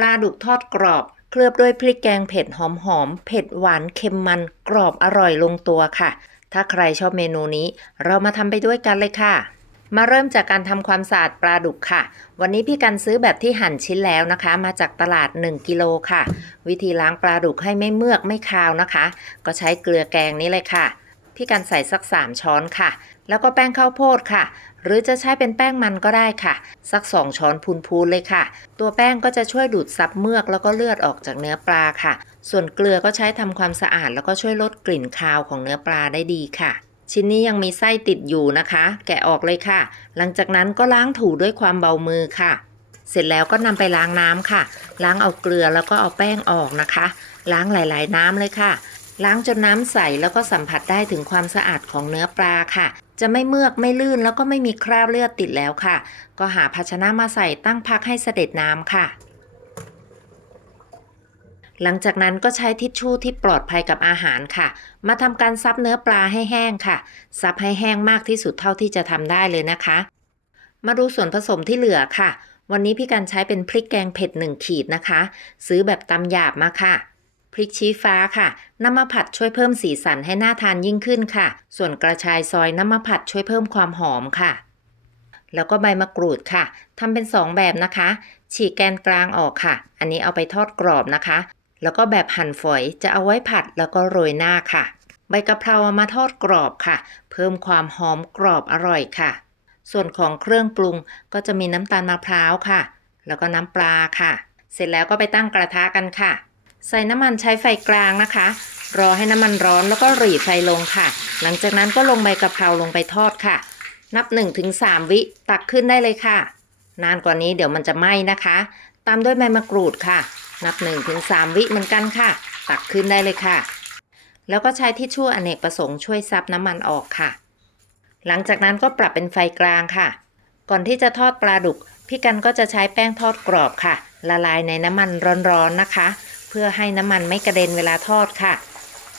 ปลาดุกทอดกรอบ เคลือบด้วยพริกแกงเผ็ดหอมๆ เผ็ดหวานเค็มมันกรอบอร่อยลงตัวค่ะ ถ้าใครชอบเมนูนี้ เรามาทำไปด้วยกันเลยค่ะ มาเริ่มจากการทำความสะอาดปลาดุกค่ะ วันนี้พี่กันซื้อแบบที่หั่นชิ้นแล้วนะคะ มาจากตลาด 1 กิโลค่ะ วิธีล้างปลาดุกให้ไม่เมือกไม่คาวนะคะ ก็ใช้เกลือแกงนี้เลยค่ะพี่กันใส่สัก 3 ช้อนค่ะ แล้วก็แป้งข้าวโพดค่ะ หรือจะใช้เป็นแป้งมันก็ได้ค่ะ สัก 2 ช้อนพูนๆเลยค่ะ ตัวแป้งก็จะช่วยดูดซับเมือกแล้วก็เลือดออกจากเนื้อปลาค่ะ ส่วนเกลือก็ใช้ทำความสะอาด แล้วก็ช่วยลดกลิ่นคาวของเนื้อปลาได้ดีค่ะชิ้นนี้ยังมีไส้ติดอยู่นะคะ แกะออกเลยค่ะ หลังจากนั้นก็ล้างถูด้วยความเบามือค่ะ เสร็จแล้วก็นำไปล้างน้ำค่ะ ล้างเอาเกลือแล้วก็เอาแป้งออกนะคะ ล้างหลาย ๆ น้ำเลยค่ะ ล้างจนน้ำใสแล้วก็สัมผัสได้ถึงความสะอาดของเนื้อปลาค่ะ จะไม่เมือกไม่ลื่นแล้วก็ไม่มีคราบเลือดติดแล้วค่ะ ก็หาภาชนะมาใส่ตั้งพักให้เสด็จน้ำค่ะ หลังจากนั้นก็ใช้ทิชชู่ที่ปลอดภัยกับอาหารค่ะ มาทำการซับเนื้อปลาให้แห้งค่ะ ซับให้แห้งมากที่สุดเท่าที่จะทำได้เลยนะคะ มาดูส่วนผสมที่เหลือค่ะ วันนี้พี่กันใช้เป็นพริกแกงเผ็ด1ขีดนะคะ ซื้อแบบตำหยาบมาค่ะ ริกชี้ฟ้าค่ะนำมาผัดช่วยเพิ่มสีสันให้หน่าทานยิ่งขึ้นค่ะ ส่วนกระชายซอยนำมาผัดช่วยเพิ่มความหอมค่ะ แล้วก็ใบมะกรูดค่ะทำเป็น 2 แบบนะคะ ฉีกแกนกลางออกค่ะ อันนี้เอาไปทอดกรอบนะคะ แล้วก็แบบหั่นฝอยจะเอาไว้ผัดแล้วก็โรยหน้าค่ะ ใบกะเพราเอามาทอดกรอบค่ะ เพิ่มความหอมกรอบอร่อยค่ะ ส่วนของเครื่องปรุงก็จะมีน้ำตาลมะพร้าวค่ะ แล้วก็น้ำปลาค่ะ เสร็จแล้วก็ไปตั้งกระทะกันค่ะ ใส่น้ำมันใช้ไฟกลางนะคะ รอให้น้ำมันร้อนแล้วก็หรี่ไฟลงค่ะ หลังจากนั้นก็ลงใบกะเพราลงไปทอดค่ะ นับ 1-3 วิตักขึ้นได้เลยค่ะ นานกว่านี้เดี๋ยวมันจะไหม้นะคะ ตามด้วยใบมะกรูดค่ะ นับ 1-3 วิเหมือนกันค่ะ ตักขึ้นได้เลยค่ะ แล้วก็ใช้ทิชชู่อเนกประสงค์ช่วยซับน้ำมันออกค่ะ หลังจากนั้นก็ปรับเป็นไฟกลางค่ะ ก่อนที่จะทอดปลาดุกพี่กันก็จะใช้แป้งทอดกรอบค่ะ ละลายในน้ำมันร้อนๆนะคะ เพื่อให้น้ำมันไม่กระเด็นเวลาทอดค่ะ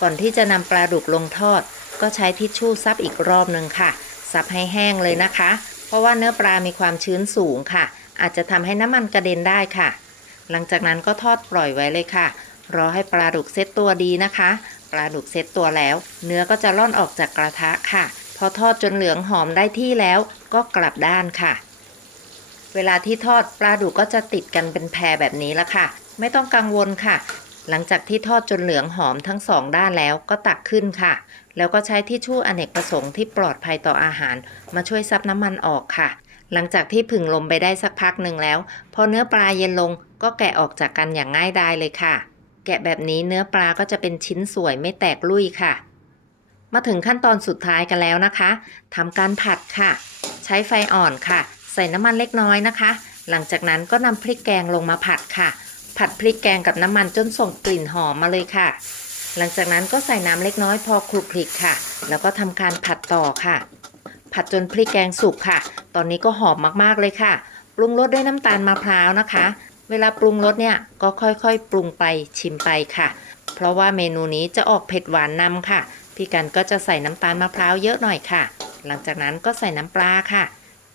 ก่อนที่จะนำปลาดุกลงทอด ก็ใช้ทิชชู่ซับอีกรอบหนึ่งค่ะซับให้แห้งเลยนะคะ เพราะว่าเนื้อปลามีความชื้นสูงค่ะ อาจจะทำให้น้ำมันกระเด็นได้ค่ะ หลังจากนั้นก็ทอดปล่อยไว้เลยค่ะ รอให้ปลาดุกเซ็ตตัวดีนะคะ ปลาดุกเซ็ตตัวแล้ว เนื้อก็จะล่อนออกจากกระทะค่ะ พอทอดจนเหลืองหอมได้ที่แล้วก็กลับด้านค่ะ เวลาที่ทอดปลาดุกก็จะติดกันเป็นแพรแบบนี้ละค่ะ ไม่ต้องกังวลค่ะ หลังจากที่ทอดจนเหลืองหอมทั้งสองด้านแล้วก็ตักขึ้นค่ะ แล้วก็ใช้ทิชชู่อเนกประสงค์ที่ปลอดภัยต่ออาหาร มาช่วยซับน้ำมันออกค่ะ หลังจากที่ผึ่งลมไปได้สักพักหนึ่งแล้ว พอเนื้อปลาเย็นลงก็แกะออกจากกันอย่างง่ายดายเลยค่ะ แกะแบบนี้เนื้อปลาก็จะเป็นชิ้นสวยไม่แตกลุยค่ะ มาถึงขั้นตอนสุดท้ายกันแล้วนะคะทำการผัดค่ะ ใช้ไฟอ่อนค่ะ ใส่น้ำมันเล็กน้อยนะคะ หลังจากนั้นก็นำพริกแกงลงมาผัดค่ะ ผัดพริกแกงกับน้ำมันจนส่งกลิ่นหอมมาเลยค่ะ หลังจากนั้นก็ใส่น้ำเล็กน้อยพอคลุกคลิกค่ะ แล้วก็ทำการผัดต่อค่ะ ผัดจนพริกแกงสุกค่ะ ตอนนี้ก็หอมมากๆเลยค่ะ ปรุงรสด้วยน้ำตาลมะพร้าวนะคะ เวลาปรุงรสเนี่ยก็ค่อยๆ ปรุงไปชิมไปค่ะ เพราะว่าเมนูนี้จะออกเผ็ดหวานนำค่ะ พี่กันก็จะใส่น้ำตาลมะพร้าวเยอะหน่อยค่ะ หลังจากนั้นก็ใส่น้ำปลาค่ะ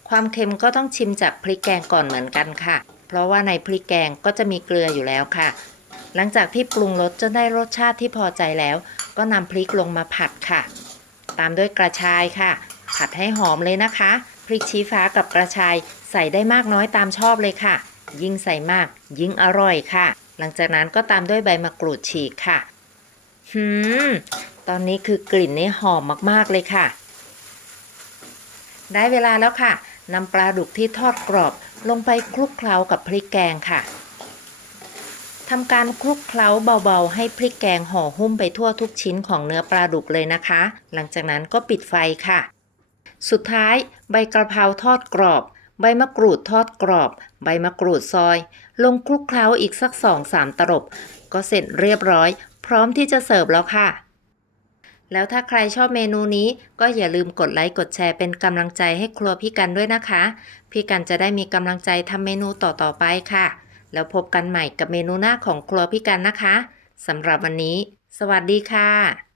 ความเค็มก็ต้องชิมจากพริกแกงก่อนเหมือนกันค่ะ ราะว่าในพริกแกงก็จะมีเกลืออยู่แล้วค่ะ หลังจากที่ปรุงรสจนได้รสชาติที่พอใจแล้ว ก็นำพริกลงมาผัดค่ะ ตามด้วยกระชายค่ะ ผัดให้หอมเลยนะคะ พริกชี้ฟ้ากับกระชายใส่ได้มากน้อยตามชอบเลยค่ะ ยิ่งใส่มาก ยิ่งอร่อยค่ะ หลังจากนั้นก็ตามด้วยใบมะกรูดฉีกค่ะหืมตอนนี้คือกลิ่นนี่หอมมากๆเลยค่ะ ได้เวลาแล้วค่ะ นำปลาดุกที่ทอดกรอบลงไปคลุกเคล้ากับพริกแกงค่ะทำการคลุกเคล้าเบาๆ ให้พริกแกงห่อหุ้มไปทั่วทุกชิ้นของเนื้อปลาดุกเลยนะคะ หลังจากนั้นก็ปิดไฟค่ะ สุดท้ายใบกระเพราทอดกรอบ ใบมะกรูดทอดกรอบ ใบมะกรูดซอย ลงคลุกเคล้าอีกสักสองสามตลบ ก็เสร็จเรียบร้อย พร้อมที่จะเสิร์ฟแล้วค่ะ แล้วถ้าใครชอบเมนูนี้ก็อย่าลืมกดไลค์กดแชร์เป็นกำลังใจให้ครัวพี่กันด้วยนะคะ พี่กันจะได้มีกำลังใจทำเมนูต่อๆไปค่ะ แล้วพบกันใหม่กับเมนูหน้าของครัวพี่กันนะคะสำหรับวันนี้ สวัสดีค่ะ